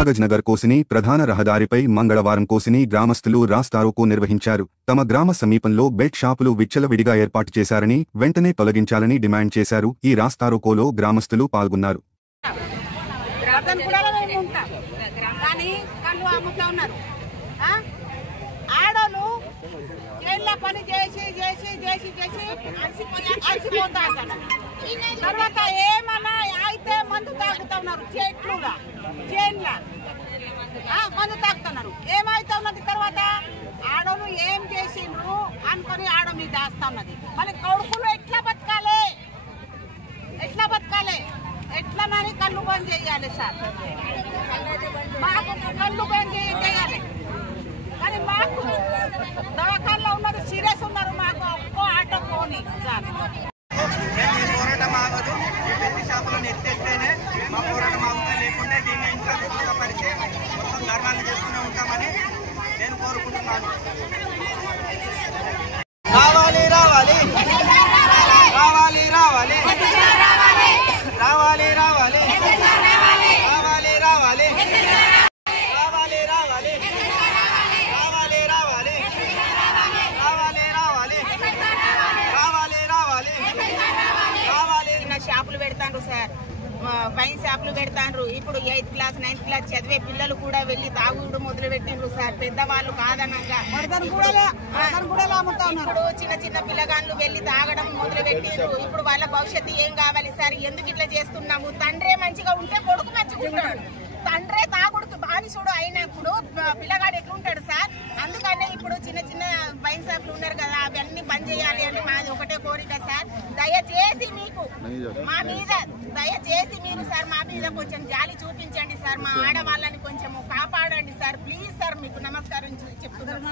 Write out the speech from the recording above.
కాగజ్నగర్ కోసిని ప్రధాన రహదారిపై మంగళవారం కోసిని గ్రామస్తులు రాస్తారోకో నిర్వహించారు. తమ గ్రామ సమీపంలో బెడ్ షాపులు విచ్చలవిడిగా ఏర్పాటు చేశారని, వెంటనే తొలగించాలని డిమాండ్ చేశారు. ఈ రాస్తారోకోలో గ్రామస్తులు పాల్గొన్నారు. తర్వాత ఏమన్నా అయితే మందు తాగుతున్నారు, చెట్లుగా చేన్ల మందు తాగుతున్నారు. ఏమైతే ఉన్నది తర్వాత ఆడోళ్ళు ఏం చేసిండ్రు అనుకొని ఆడ మీద దాస్తా ఉన్నది. మళ్ళీ కొడుకులు ఎట్లా బతకాలి, ఎట్లనని కళ్ళు బంద్ చేయాలి సార్. మాకు కళ్ళు బంద్ చేయాలి. కానీ మాకు దవాఖానలో ఉన్నారు, సీరియస్ ఉన్నారు. మాకు ఒక్కో ఆటో పోని సార్. పోరాటం ఆగదు. ఈ పెళ్లి షాపులను ఎత్తేస్తేనే మా పోరాటం ఆగుతా, లేకుంటే దీన్ని ఇంకా విస్తృతపరిచి మొత్తం ధర్నాలు చేసుకునే ఉంటామని నేను కోరుకుంటున్నాను. రావాలి రావాలి రావాలి రావాలి రావాలి రావాలి రావాలి రావాలి రావాలి రావాలి రావాలి రావాలి షాపులు పెడతాండ్రు సార్, వైన్ షాపులు పెడతాండ్రు. ఇప్పుడు 8th క్లాస్ 9th క్లాస్ చదివే పిల్లలు కూడా వెళ్లి తాగుడు మొదలు పెట్టిండ్రు సార్. పెద్దవాళ్ళు కాదనంగా ఇప్పుడు చిన్న చిన్న పిల్లగాళ్ళు వెళ్లి తాగడం మొదలు పెట్టిండ్రు. ఇప్పుడు వాళ్ళ భవిష్యత్తు ఏం కావాలి సార్? ఎందుకు ఇట్లా చేస్తున్నాము? తండ్రే మంచిగా ఉంటే కొడుకు మంచిగా ఉంటాడు. తండ్రే తాగుడుకు బానిసుడు అయినప్పుడు పిల్లగాడు ఎట్లుంటాడు సార్? అందుకనే ఇప్పుడు చిన్న చిన్న వైన్ షాపులు ఉన్నారు కదా, అవన్నీ బంద్ చేయాలి అని మాది ఒకటే కోరిక సార్. దయచేసి మీకు దయచేసి మీరు సార్ మా మీద కొంచెం జాలి చూపించండి సార్. మా ఆడవాళ్ళని కొంచెం కాపాడండి సార్, ప్లీజ్ సార్. మీకు నమస్కారం చెప్తున్నాను.